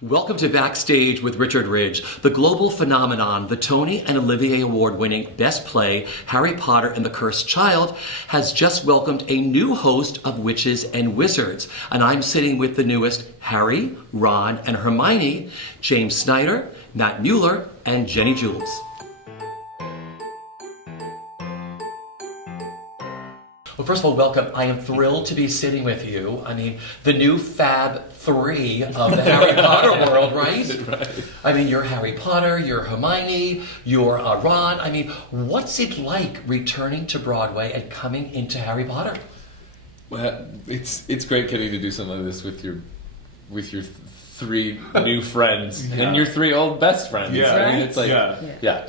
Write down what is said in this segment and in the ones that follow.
Welcome to Backstage with Richard Ridge. The global phenomenon, the Tony and Olivier Award-winning Best Play, Harry Potter and the Cursed Child, has just welcomed a new host of Witches and Wizards. And I'm sitting with the newest Harry, Ron, and Hermione, James Snyder, Matt Mueller, and Jenny Jules. Well, first of all, welcome. I am thrilled to be sitting with you. I mean, the new Fab Three of the Harry Potter world, right? Right? I mean, you're Harry Potter, you're Hermione, you're Ron. I mean, what's it like returning to Broadway and coming into Harry Potter? Well, it's great getting to do something like this with your three new friends and your three old best friends. Yeah, I mean, it's like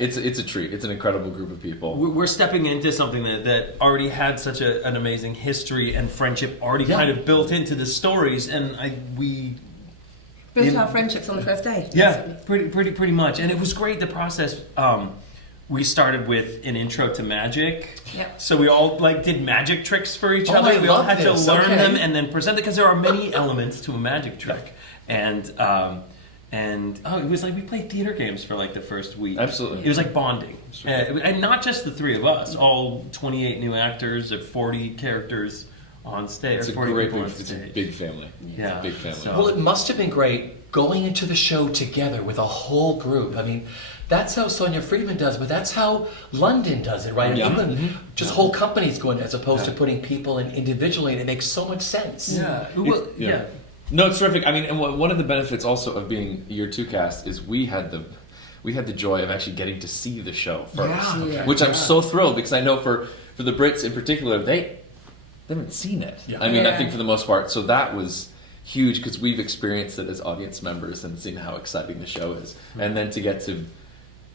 it's a treat. It's an incredible group of people. We're stepping into something that already had such an amazing history and friendship already kind of built into the stories, and we built our friendships on the first day. Yeah, pretty much, and it was great. The process. We started with an intro to magic. Yep. So we all did magic tricks for each other. We all had to learn them and then present it because there are many elements to a magic trick. And it was like we played theater games for the first week. Absolutely. It was like bonding. And not just the three of us, all 28 new actors at 40 characters on stage. It's a great group. It's a big family. Yeah. It's a big family. So. Well, it must have been great going into the show together with a whole group. I mean, that's how Sonia Friedman does, but that's how London does it, right? In England, just whole companies going as opposed to putting people in individually, and it makes so much sense. Yeah. Well, yeah. No, it's terrific. I mean, and one of the benefits also of being year two cast is we had the joy of actually getting to see the show first, which I'm so thrilled because I know for the Brits in particular, they haven't seen it. Yeah. I mean, I think for the most part, so that was huge because we've experienced it as audience members and seen how exciting the show is, and then to get to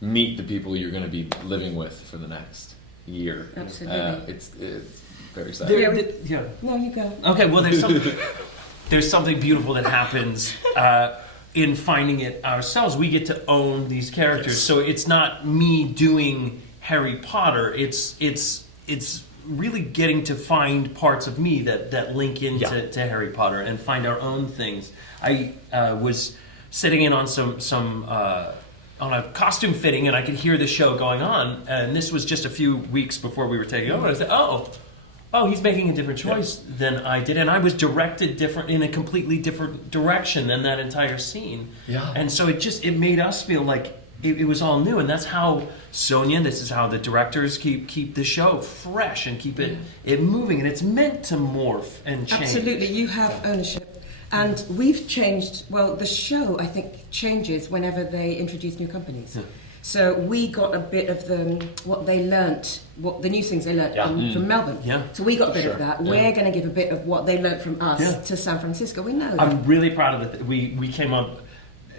meet the people you're going to be living with for the next year. Absolutely. It's very exciting. No, you go. Okay, well, there's something beautiful that happens in finding it ourselves. We get to own these characters, so it's not me doing Harry Potter. It's really getting to find parts of me that link into to Harry Potter and find our own things. I was sitting in on some on a costume fitting, and I could hear the show going on, and this was just a few weeks before we were taking over. I said, oh, he's making a different choice than I did, and I was directed in a completely different direction than that entire scene. Yeah. And so it made us feel like it was all new, and that's how Sonia, this is how the directors keep the show fresh and keep it moving, and it's meant to morph and change. Absolutely, you have ownership. And we've changed, well, the show, I think, changes whenever they introduce new companies. Yeah. So we got a bit of what they learnt, what the new things they learnt from Melbourne. Yeah. So we got a bit of that. Yeah. We're going to give a bit of what they learnt from us to San Francisco. We know that. I'm really proud of it. We came up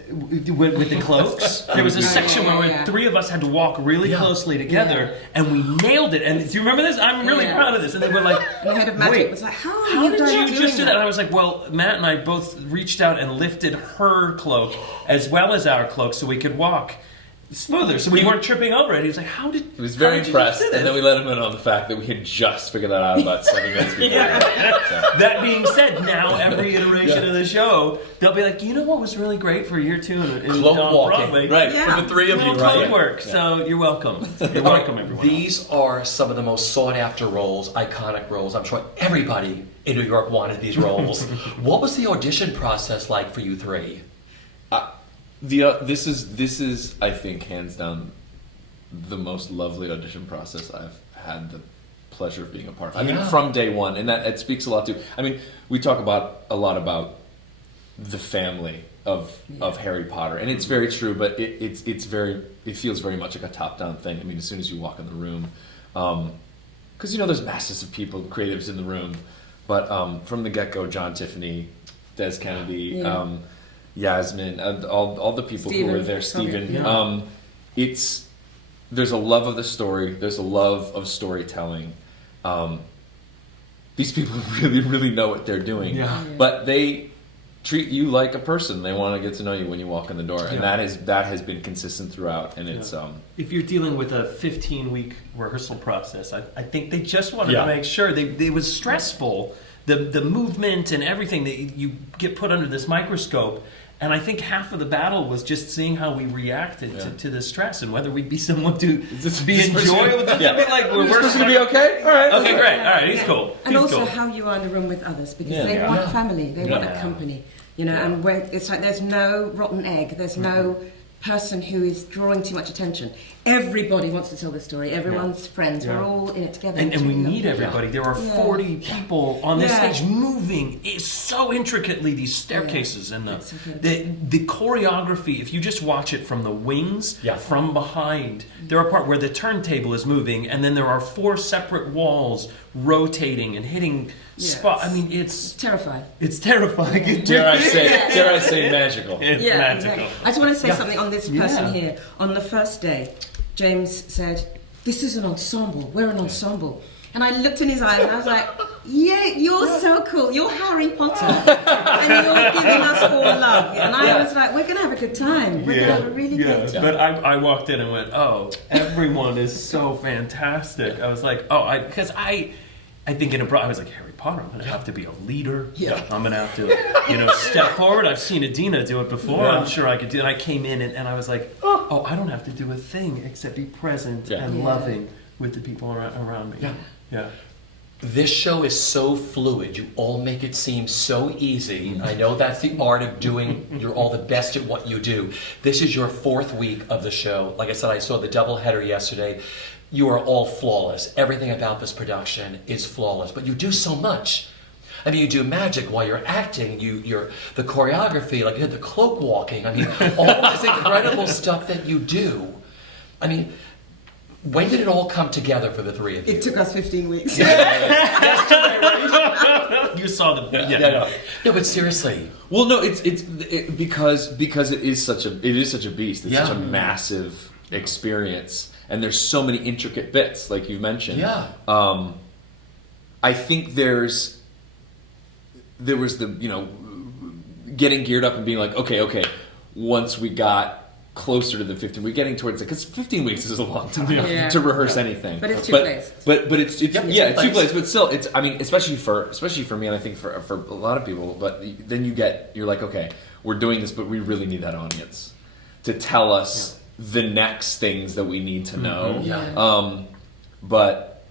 with the cloaks. There was a section where three of us had to walk really closely together, and we nailed it. And do you remember this? I'm really proud of this. And they were like, and the head of magic was like, how did you just do that? And I was like, well, Matt and I both reached out and lifted her cloak as well as our cloak so we could walk smoother, so we weren't tripping over it. He was like, he was very impressed, and then we let him in on the fact that we had just figured that out about 7 minutes before. That being said, now every iteration of the show, they'll be like, you know what was really great for year two in cloak walking, Broadway? right? For the three of you, cloak work. So you're welcome. You're welcome, everyone. These are some of the most sought after roles, iconic roles. I'm sure everybody in New York wanted these roles. What was the audition process like for you three? This is I think hands down the most lovely audition process I've had the pleasure of being a part of. I mean, from day one, and that it speaks a lot to. I mean, we talk a lot about the family of Harry Potter, and it's very true. But it feels very much like a top down thing. I mean, as soon as you walk in the room, because there's masses of people, creatives in the room, but from the get go, John Tiffany, Des Kennedy. Yasmin, all the people who were there, Stephen. There's a love of the story. There's a love of storytelling. These people really, really know what they're doing. But they treat you like a person. They want to get to know you when you walk in the door, and that has been consistent throughout. And it's if you're dealing with a 15-week rehearsal process, I think they just wanted to make sure it was stressful. The movement and everything that you get put under this microscope. And I think half of the battle was just seeing how we reacted to the stress and whether we'd be someone to be enjoyable. Yeah. Be like, We're supposed to be okay? All right. Okay, great. All right, he's cool. And He's also cool. how you are in the room with others, because Yeah. they want family, they want Yeah. a company, you know, and when it's like there's no rotten egg, there's no person who is drawing too much attention. Everybody wants to tell the story. Everyone's friends. Yeah. We're all in it together. And It's we really need lovely. everybody. There are Yeah. 40 people on this Yeah. stage moving so intricately, these staircases and It's incredible. the choreography. If you just watch it from the wings, Yeah. from behind, there are parts where the turntable is moving, and then there are 4 separate walls rotating and hitting spot. I mean, It's terrifying. it's terrifying. Dare I say magical. It's Yeah, magical. exactly. I just want to say something on this person Yeah. here. On the first day, James said, "This is an ensemble. We're an ensemble." And I looked in his eyes and I was like, "Yeah, you're so cool. You're Harry Potter, and you're giving us all love." And I was like, "We're going to have a good time. We're going to have a really good time." But I walked in and went, oh, everyone is so fantastic. I was like, oh, because I think in I was like, Harry Potter, I'm going to have to be a leader. Yeah. I'm going to have to, step forward. I've seen Adina do it before. Yeah. I'm sure I could do it. And I came in and I was like, oh, I don't have to do a thing except be present and Yeah. loving with the people around me. Yeah. Yeah. This show is so fluid. You all make it seem so easy. I know that's the art of doing. You're all the best at what you do. This is your 4th week of the show. Like I said, I saw the doubleheader yesterday. You are all flawless. Everything about this production is flawless. But you do so much. I mean, you do magic while you're acting. You're the choreography, like you had the cloak walking. I mean, all this incredible stuff that you do. I mean, when did it all come together for the 3 of you? It took us 15 weeks. You saw the... No, but seriously. Well, no, it's because it is such a beast. It's such a massive experience, and there's so many intricate bits, like you mentioned. Yeah. I think there was the getting geared up and being like, okay, once we got closer to the 15 weeks, getting towards it, because 15 weeks is a long time Yeah. to rehearse anything. But it's 2 plays. But it's Yep, it's 2 plays, but still, it's, I mean, especially for me, and I think for a lot of people. But then you're like, okay, we're doing this, but we really need that audience to tell us the next things that we need to know. Yeah. But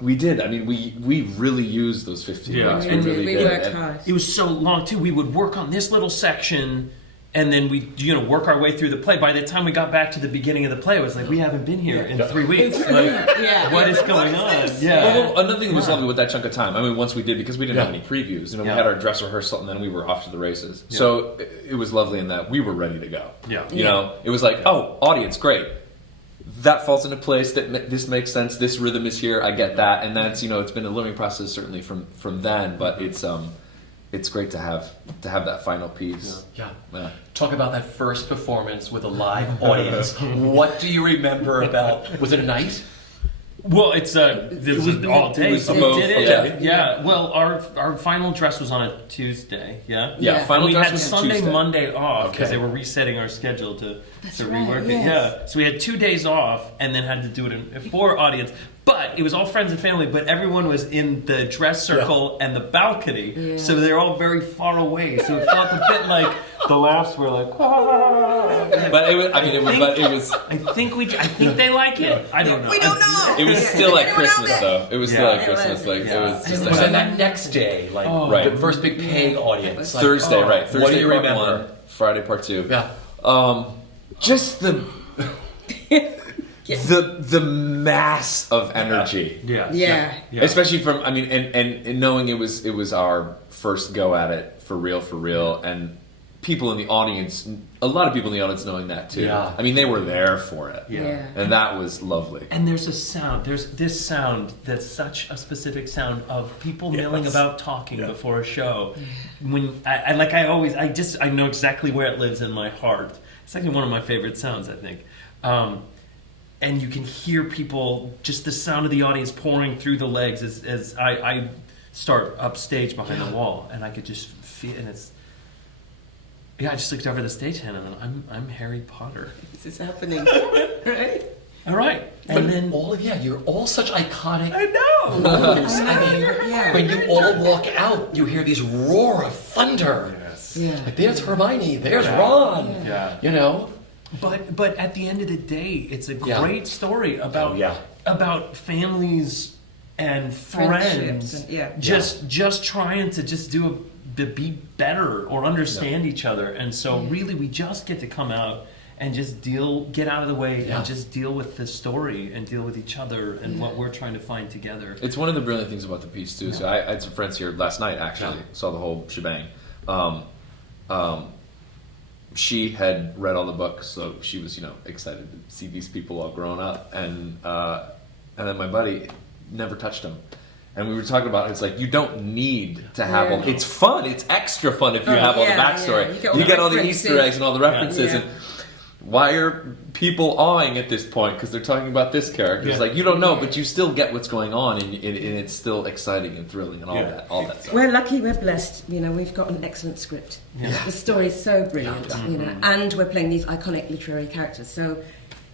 we did. I mean, we really used those 15 weeks. And really we did. worked And- hard. It was so long too. We would work on this little section, and then we work our way through the play. By the time we got back to the beginning of the play, it was like we haven't been here in 3 weeks. Like, Yeah. what is going on? Yeah. Well, another thing that was lovely with that chunk of time. I mean, once we did, because we didn't have any previews. We had our dress rehearsal, and then we were off to the races. Yeah. So it was lovely in that we were ready to go. Yeah. You know, it was like, oh, audience, great. That falls into place. This makes sense. This rhythm is here. I get that, and that's it's been a learning process certainly from then. But it's great to have that final piece. Yeah. Talk about that first performance with a live audience. What do you remember about? Was it a night? Well, this was all day. it was so we both, did it. okay. Yeah. Well, our final dress was on a Tuesday. Yeah. Yeah. Final we dress had was Sunday, Tuesday. Monday off because Okay. they were resetting our schedule to right, rework it. yes. Yeah. So we had 2 days off and then had to do it for audience. But it was all friends and family. But everyone was in the dress circle and the balcony, Yeah. so they're all very far away. So it felt a bit like the laughs were like. But it was. I think they like it. I don't know. We don't know. It was still like Anyone out Christmas, there? though. It was Yeah. still like It Christmas. was. Like Yeah. it was just Was like it that next day? Like Right. the first big paying audience? Like, Thursday, right? what Thursday do you part remember? 1, Friday part 2. Yeah. Just the mass of energy. Yeah. Yeah. Especially from, I mean, and knowing it was our first go at it for real, and people in the audience, a lot of people in the audience knowing that too. Yeah. I mean, they were there for it. Yeah. And that was lovely. And there's a sound. There's this sound that's such a specific sound of people milling about talking before a show. When I know exactly where it lives in my heart. It's actually one of my favorite sounds, I think. And you can hear people, just the sound of the audience pouring through the legs as I start upstage behind the wall, and I could just feel, and it's. Yeah, I just looked over the stagehand and then I'm Harry Potter. This is happening. Right? All right, But and then you're all such iconic. I know. I mean, Yeah. when you all walk out, you hear these roar of thunder. Yes. Yes. Yeah. Like, there's Hermione, there's Yeah. Ron. Yeah. You know? But at the end of the day, it's a Yeah. great story about Oh, yeah. about families and Friendships friends and- just trying to just to be better or understand each other. And so really we just get to come out and just get out of the way Yeah. and just deal with the story and deal with each other and what we're trying to find together. It's one of the brilliant things about the piece too. So I had some friends here last night. Actually, saw the whole shebang. She had read all the books, so she was excited to see these people all grown up. And then my buddy never touched them. And we were talking about it's like you don't need to have all. It's fun. It's extra fun if you have all the backstory. Yeah. You get all the references. Easter eggs and all the references Yeah. and. Why are people awing at this point? Because they're talking about this character. It's Yeah. like you don't know, but you still get what's going on, and it's still exciting and thrilling and all that stuff. We're lucky, we're blessed. We've got an excellent script. The story is so brilliant, and we're playing these iconic literary characters. So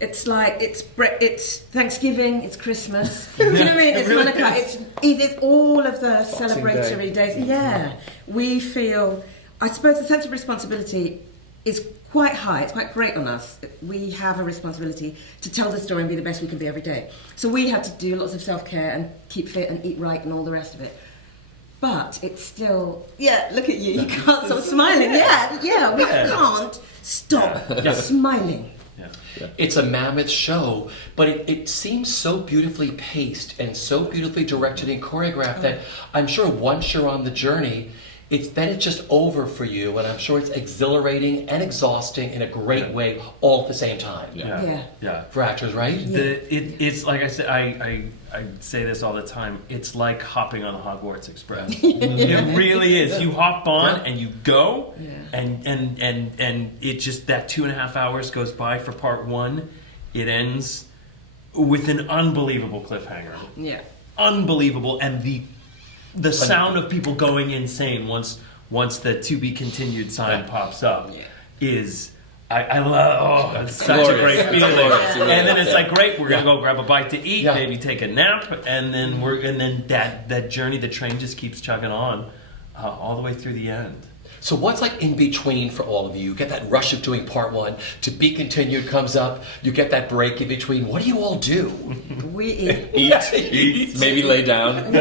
it's like it's Thanksgiving, it's Christmas. Do you know what I mean? It's really Hanukkah. It's all of the celebratory days. Yeah, we feel. I suppose the sense of responsibility is quite high. It's quite great on us. We have a responsibility to tell the story and be the best we can be every day. So we have to do lots of self-care and keep fit and eat right and all the rest of it. But it's still, look at you. You can't stop smiling. We can't stop smiling. Yeah. It's a mammoth show, but it seems so beautifully paced and so beautifully directed and choreographed that I'm sure once you're on the journey, it's just over for you, and I'm sure it's exhilarating and exhausting in a great way all at the same time. Yeah. For actors, right? It's like I said, I say this all the time. It's like hopping on the Hogwarts Express. It really is. You hop on and you go, and it just that 2.5 hours goes by for part one. It ends with an unbelievable cliffhanger. Yeah. Unbelievable, and the sound of people going insane once the to be continued sign pops up is I love it's such a great feeling. And then it's like great, we're gonna go grab a bite to eat, maybe take a nap, and then that journey, the train just keeps chugging on all the way through the end. So what's like in between for all of you? You get that rush of doing part one, to be continued comes up, you get that break in between. What do you all do? We eat. Eat, maybe lay down.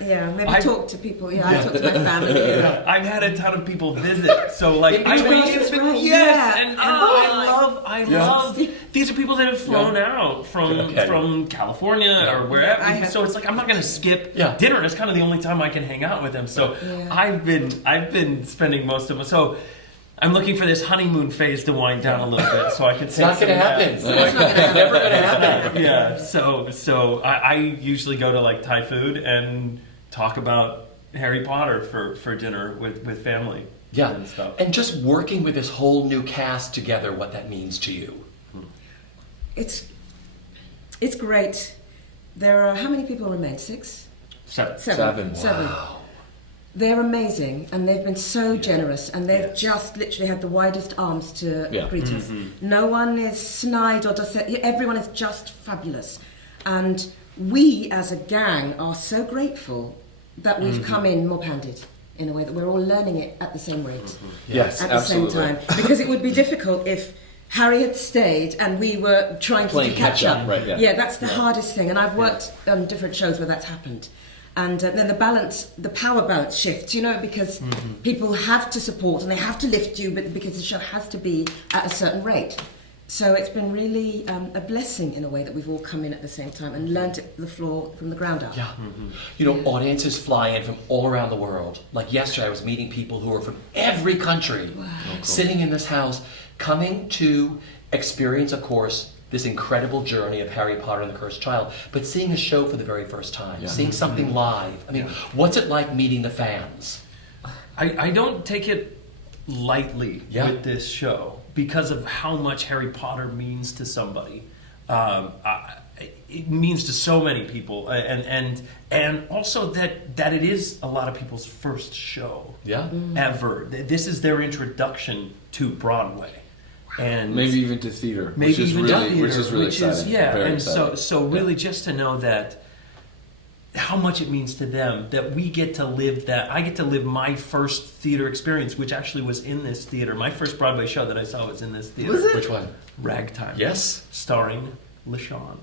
Maybe talk to people. I talk to my family. I've had a ton of people visit, so like In between. and I love. These are people that have flown out from California or wherever. So it's like I'm not going to skip dinner. That's kind of the only time I can hang out with them. So I've been spending most of it. So I'm looking for this honeymoon phase to wind down a little bit, so I can. It's not going to happen. It's never going to happen. Yeah. So I usually go to like Thai food and talk about Harry Potter for dinner with family. Yeah, and stuff. and just working with this whole new cast together, what that means to you. It's great. There are, how many people remain? 6? 7. Seven. Wow. They're amazing, and they've been so generous, and they've just literally had the widest arms to greet us. No one is snide or does it. Everyone is just fabulous. And we, as a gang, are so grateful that we've come in mob-handed, in a way that we're all learning it at the same rate. Yes, At the absolutely. same time. Because it would be difficult if Harry had stayed and we were trying to Playing catch up. right, That's the hardest thing. And I've worked on different shows where that's happened. And then the power balance shifts, because people have to support and they have to lift you, but because the show has to be at a certain rate. So it's been really a blessing in a way that we've all come in at the same time and learned it the floor from the ground up. Yeah. Audiences fly in from all around the world. Like yesterday, I was meeting people who are from every country, sitting in this house, coming to experience, of course, this incredible journey of Harry Potter and the Cursed Child, but seeing a show for the very first time, seeing something live. I mean, what's it like meeting the fans? I don't take it lightly with this show because of how much Harry Potter means to somebody. It means to so many people, and also that it is a lot of people's first show ever. This is their introduction to Broadway. And maybe even to theater, which is really exciting. And so really just to know that how much it means to them that we get to live that. I get to live my first theater experience, which actually was in this theater. My first Broadway show that I saw was in this theater. Was it? Which one? Ragtime. Yes. Starring LaShawn.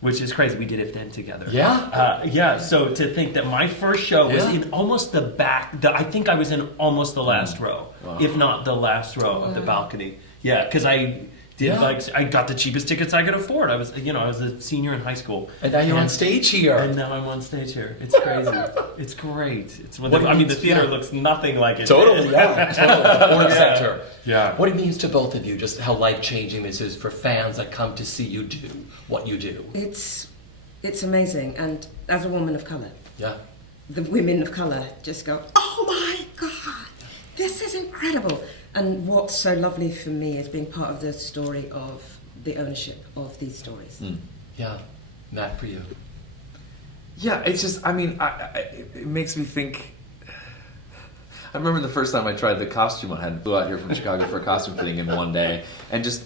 Which is crazy. We did it then together. Yeah? So to think that my first show was in almost the back, I think I was in almost the last row, if not the last row of the balcony. Yeah, because I did I got the cheapest tickets I could afford. I was a senior in high school. And now you're on stage here. And now I'm on stage here. It's crazy. It's great. It's the theater looks nothing like it. Totally, totally. Corner center. Yeah. What it means to both of you, just how life-changing this is for fans that come to see you do what you do. It's amazing, and as a woman of colour, the women of colour just go, oh my God, this is incredible. And what's so lovely for me is being part of the story of the ownership of these stories. Yeah. Matt, for you. Yeah, it's just, I mean, it makes me think. I remember the first time I tried the costume I had, flew out here from Chicago for a costume fitting in one day, and just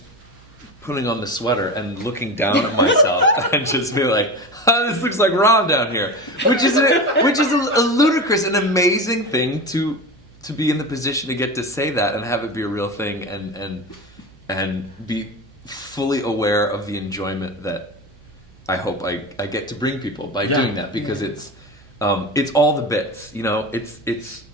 putting on the sweater and looking down at myself and just be like, oh, this looks like Ron down here, which is a ludicrous and amazing thing to be in the position to get to say that and have it be a real thing and be fully aware of the enjoyment that I hope I get to bring people by doing that, because it's all the bits, it's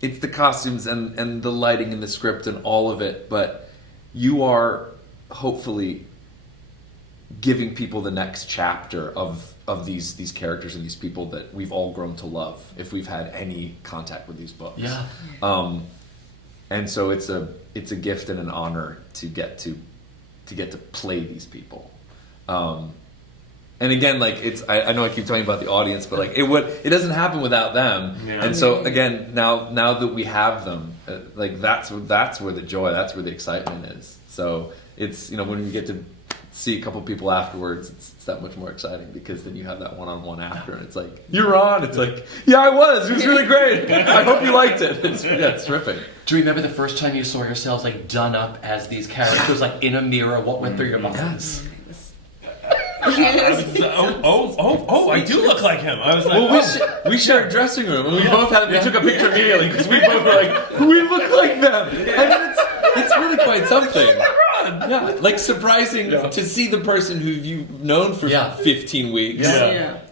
the costumes and the lighting and the script and all of it, but you are hopefully giving people the next chapter of these characters and these people that we've all grown to love if we've had any contact with these books. Yeah. And so it's a gift and an honor to get to play these people. And again, like I know I keep talking about the audience, but like it doesn't happen without them. Yeah. And so again, now that we have them, like that's where the joy, that's where the excitement is. So it's, when we get to see a couple people afterwards, it's that much more exciting, because then you have that one-on-one after, and it's like, you're on. It's like, yeah, I was. It was really great. I hope you liked it. It's terrific. Do you remember the first time you saw yourselves like done up as these characters, like in a mirror? What went through your mind? Yes. I do look like him. I was like, we shared a dressing room, and we took a picture immediately, because we both were like, we look like them. And it's really quite something. Yeah, like surprising to see the person who you've known for 15 weeks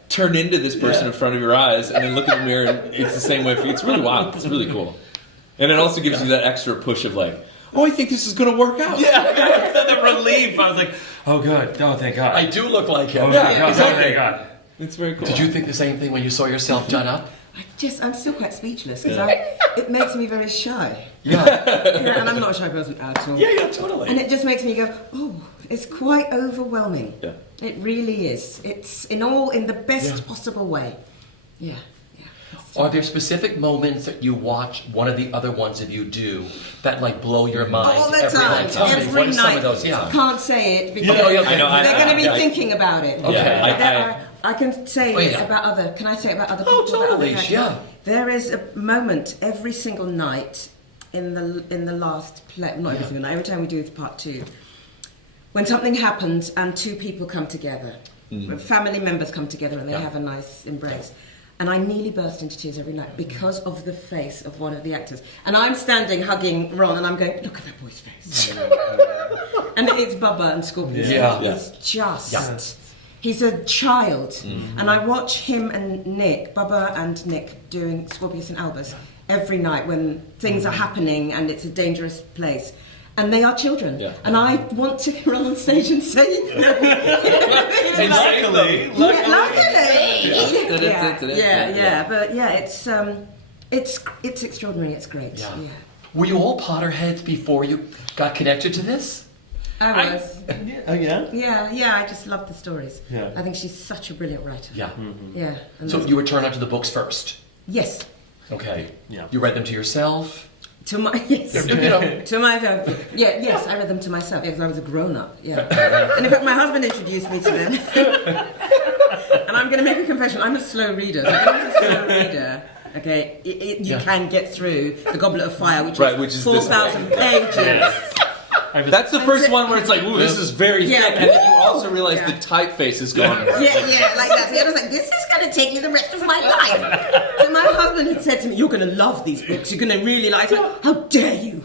turn into this person in front of your eyes, and then look in the mirror and it's the same way for you. It's really wild. It's really cool. And it also gives you that extra push of like, oh, I think this is going to work out. Yeah, the relief. I was like, oh, good. Oh, thank God. I do look like him. Oh, yeah, exactly. Thank God. It's very cool. Did you think the same thing when you saw yourself done up? I'm still quite speechless, because it makes me very shy. Yeah. And I'm not a shy person at all. Yeah, totally. And it just makes me go, oh, it's quite overwhelming. Yeah. It really is. It's in the best possible way. Yeah. Are there specific moments that you watch one of the other ones that you do that like blow your mind? All the time. Every night. Some of those? Yeah. Can't say it because I know. they're going to be thinking about it. Okay. I can say it about other. Can I say it about other people? Oh, totally. Yeah. There is a moment every single night in the last play. Not every single night. Every time we do part 2, when something happens and 2 people come together, family members come together and they have a nice embrace. And I nearly burst into tears every night because of the face of one of the actors. And I'm standing hugging Ron, and I'm going, look at that boy's face. And it's Bubba and Scorpius. Yeah. It's just... He's a child. And I watch him and Nick, Bubba and Nick, doing Scorpius and Albus every night when things are happening and it's a dangerous place. And they are children. Yeah. And I want to run on stage and save them. And luckily. But it's extraordinary. It's great. Yeah. Were you all Potterheads before you got connected to this? I was. Yeah. Yeah. I just love the stories. Yeah. I think she's such a brilliant writer. Yeah. Yeah. So you were turned on to the books first. Yes. Okay. Yeah. You read them to yourself. To my to myself. Yes, I read them to myself because I was a grown-up. Yeah. And in fact, my husband introduced me to them. And I'm going to make a confession. I'm a slow reader. So I'm a slow reader. Okay, you can get through the Goblet of Fire, which is 4,000 pages. That's the first one where it's like, ooh, this is very Yeah. thick. And then you also realize Yeah. the typeface is gone. Yeah, like that. The other was like, this is going to take me the rest of my life. So my husband had said to me, you're going to love these books. You're going to really like it. How dare you?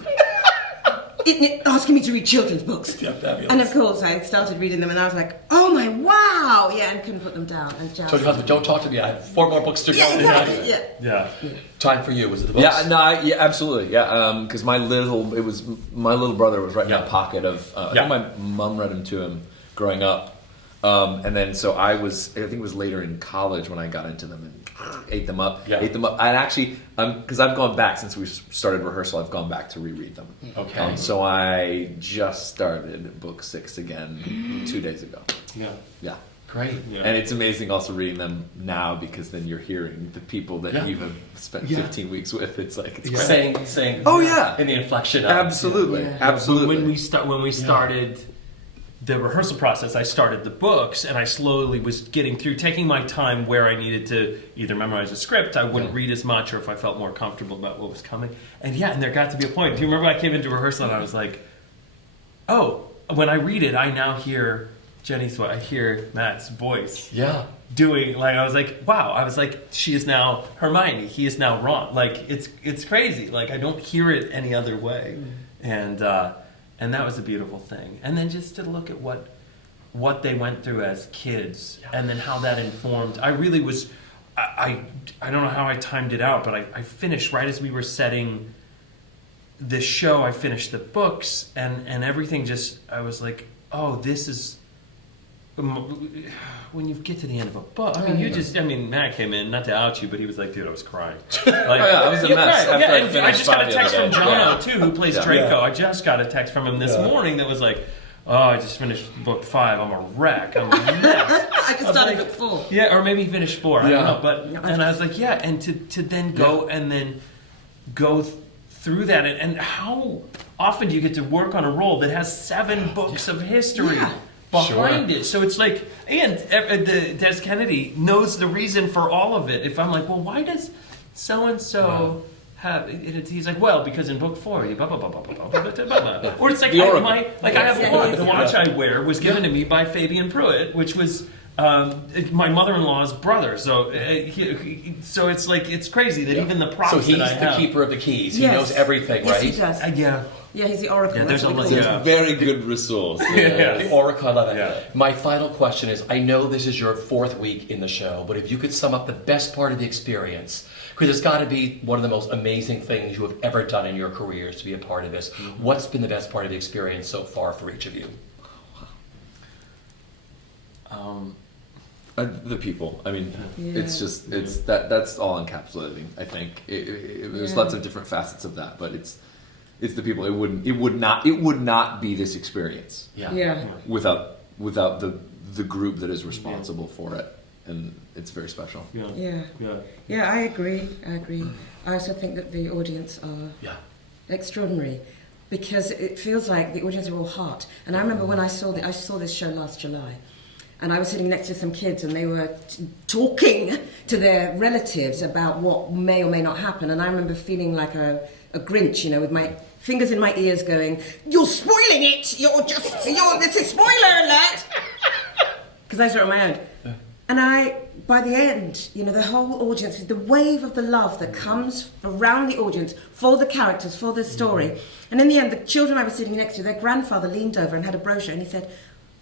Asking me to read children's books. Yeah, fabulous. And of course, I started reading them and I was like, oh my, wow. Yeah, and couldn't put them down. And just... Told your husband, don't talk to me. I have 4 more books to go. Yeah, exactly. Yeah. Yeah. Time for you. Was it the books? Yeah, no, yeah, absolutely, yeah. Because my little brother was right in that pocket of. I think my mom read him to him growing up, and then so I think it was later in college when I got into them and ate them up. Yeah. And actually, because I've gone back since we started rehearsal, I've gone back to reread them. Okay. So I just started book 6 again 2 days ago. Yeah. Yeah. Great. Yeah. And it's amazing also reading them now because then you're hearing the people that you have spent 15 weeks with. It's like it's great. Saying. Oh, yeah. In the inflection. Absolutely, Yeah. absolutely. When we started the rehearsal process, I started the books, and I slowly was getting through, taking my time where I needed to either memorize a script, I wouldn't read as much, or if I felt more comfortable about what was coming. And there got to be a point. Do you remember I came into rehearsal and I was like, oh, when I read it, I now hear Jenny's voice, I hear Matt's voice. Yeah. Doing, like, I was like, wow, I was like, she is now Hermione, he is now Ron. Like, it's crazy. Like, I don't hear it any other way. And that was a beautiful thing. And then just to look at what they went through as kids, and then how that informed. I really was, I don't know how I timed it out, but I finished right as we were setting the show. I finished the books, and everything just, I was like, oh, this is, when you get to the end of a book, I mean, Matt came in, not to out you, but he was like, dude, I was crying. Like, I was a mess after I finished I just got a Bob the text other from day. Jono, too, who plays Draco. Yeah. I just got a text from him this morning that was like, oh, I just finished book 5. I'm a wreck. I'm a mess. I just started book 4. Yeah, or maybe he finished 4. I don't know. But No, and I was like, yeah, and to then go and then go through that, and how often do you get to work on a role that has 7 books of history behind it? So it's like, and the Des Kennedy knows the reason for all of it. If I'm like, well, why does so and so have? He's like, well, because in book 4, blah, blah, blah, blah, blah, blah, blah, blah. Or it's like, I have one. The watch I wear was given to me by Fabian Pruitt, which was my mother-in-law's brother. So so it's like, it's crazy that even the props So he's that I the have. keeper of the keys. Yes. He knows everything, Yes, right? he does. Yeah. Yeah, he's the oracle. Yeah, That's there's what a we lot- call him. yeah. Very good resource. The oracle, I love it. Yeah. My final question is, I know this is your 4th week in the show, but if you could sum up the best part of the experience, because it's got to be one of the most amazing things you have ever done in your careers to be a part of this. What's been the best part of the experience so far for each of you? The people. I mean, it's just that's all encapsulating. I think there's lots of different facets of that, but it's the people. It would not be this experience Yeah. without the group that is responsible for it, and it's very special. Yeah, I agree. I also think that the audience are extraordinary, because it feels like the audience are all heart. And I remember when I saw this show last July, and I was sitting next to some kids, and they were talking to their relatives about what may or may not happen. And I remember feeling like a Grinch, with my fingers in my ears going, "You're spoiling it! This is spoiler alert!" Because I saw it on my own. And by the end, the whole audience, the wave of the love that comes around the audience for the characters, for the story. And in the end, the children I was sitting next to, their grandfather leaned over and had a brochure, and he said,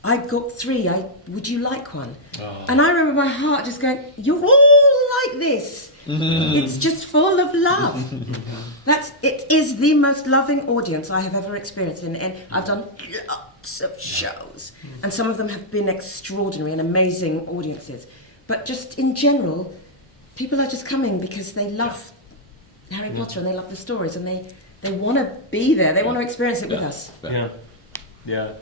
"I got 3. Would you like one?" Oh. And I remember my heart just going, "You're all like this. It's just full of love." It is the most loving audience I have ever experienced, and I've done lots of shows, and some of them have been extraordinary and amazing audiences. But just in general, people are just coming because they love Harry Potter and they love the stories, and they want to be there. They want to experience it with us. Yeah.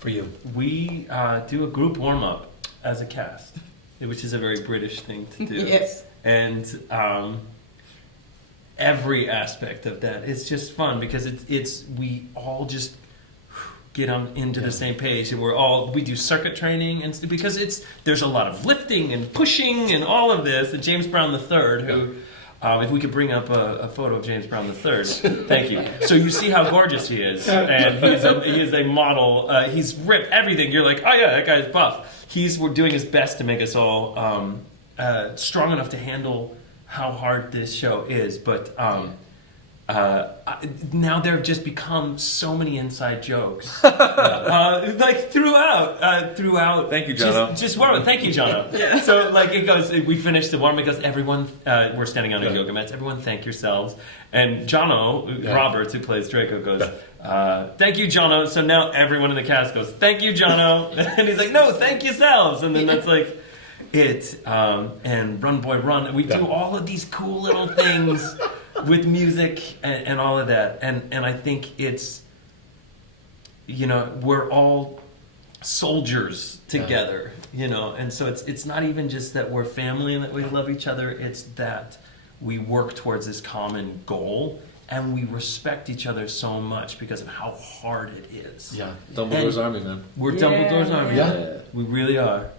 For you? We do a group warm-up as a cast, which is a very British thing to do. Yes. And every aspect of that, it's just fun, because we all just get into the same page, and we do circuit training, and because there's a lot of lifting and pushing and all of this. And James Brown III, who If we could bring up a photo of James Brown III. Thank you. So you see how gorgeous he is. And he is a model. He's ripped, everything. You're like, oh yeah, that guy's buff. We're doing his best to make us all strong enough to handle how hard this show is. But now there have just become so many inside jokes, like throughout. Thank you, Jono. Just one. Thank you, Jono. Yeah. So like it goes. We finish the one because everyone. We're standing on a yoga mat. Everyone, thank yourselves. And Jono Roberts, who plays Draco, goes. Thank you, Jono. So now everyone in the cast goes. Thank you, Jono. And he's like, no, thank yourselves. And then that's like. And Run Boy Run. We do all of these cool little things with music and all of that. And I think it's, we're all soldiers together, and so it's not even just that we're family and that we love each other, it's that we work towards this common goal and we respect each other so much because of how hard it is. Yeah. Dumbledore's Army, man. We're Dumbledore's Army. Yeah. We really are.